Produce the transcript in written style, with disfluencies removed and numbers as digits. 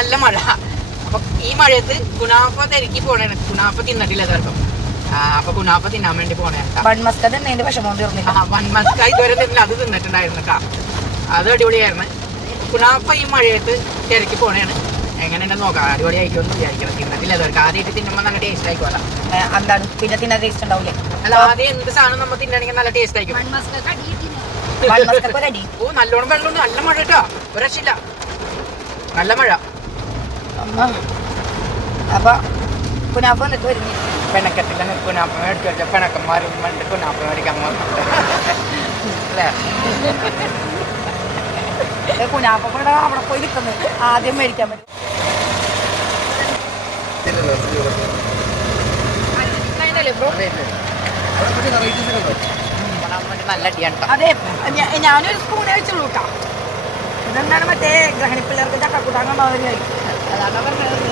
നല്ല മഴ. അപ്പൊ ഈ മഴയത്ത് കുനാഫ തിരക്കി പോണേണ്. കുനാഫ തിന്നിട്ടില്ല ഇതുവരെ. അപ്പൊ കുനാഫ തിന്നാൻ വേണ്ടി പോണേ. വൺമസ്ക തന്നെ വിഷമം തീർന്നില്ല. വൺമസ്ക ഇതുവരെ തിന്നില്ല, അത് തിന്നിട്ടുണ്ടായിരുന്നു കേട്ടാ. അത് അടിപൊളിയായിരുന്നു. കുനാഫ ഈ മഴയത്ത് തിരക്കി പോണേണ്. എങ്ങനെയുണ്ടെന്ന് നോക്കാം. അടിപൊളിയായിട്ടൊന്നും വിചാരിക്കണം. തിന്നിട്ടില്ല ഇതുവരെ. ആദ്യമായിട്ട് തിന്നുമ്പോൾ നല്ല ടേസ്റ്റ് ആയിക്കോട്ടെ. എന്താണ് പിന്നെ തിന്നാൻ ടേസ്റ്റ് ഉണ്ടാവില്ലേ? അല്ല, ആദ്യം എന്ത് സാധനം നമ്മൾ തിന്നണമെങ്കിൽ നല്ല ടേസ്റ്റ് ആയിരിക്കും. ഓ, നല്ലോണം വെള്ളം, നല്ല മഴ കേട്ടോ. ഒരു രക്ഷയില്ല, നല്ല മഴ. അപ്പൊ കുനാഫ വന്നിട്ട് വരുന്നു. പെണക്കത്തില്ല കുനാഫ മേടിച്ചു വെച്ച പെണക്കന്മാരും വേണ്ടി കുനാഫ മേടിക്കാൻ അല്ലേ? കുനാഫ അവിടെ പോയി നിൽക്കുന്നത് ആദ്യം മേടിക്കാൻ പറ്റും. നല്ല അടിയാണ്. അതെ, ഞാനൊരു സ്പൂണേ വെച്ചുള്ളൂ കേട്ടോ. ഇതെന്താണ് മറ്റേ ഗ്രഹണി പിള്ളേർക്ക് ചക്കക്കൂട്ടാൻ മാതിരി കഴിക്കും. അതാണ് പറഞ്ഞത്.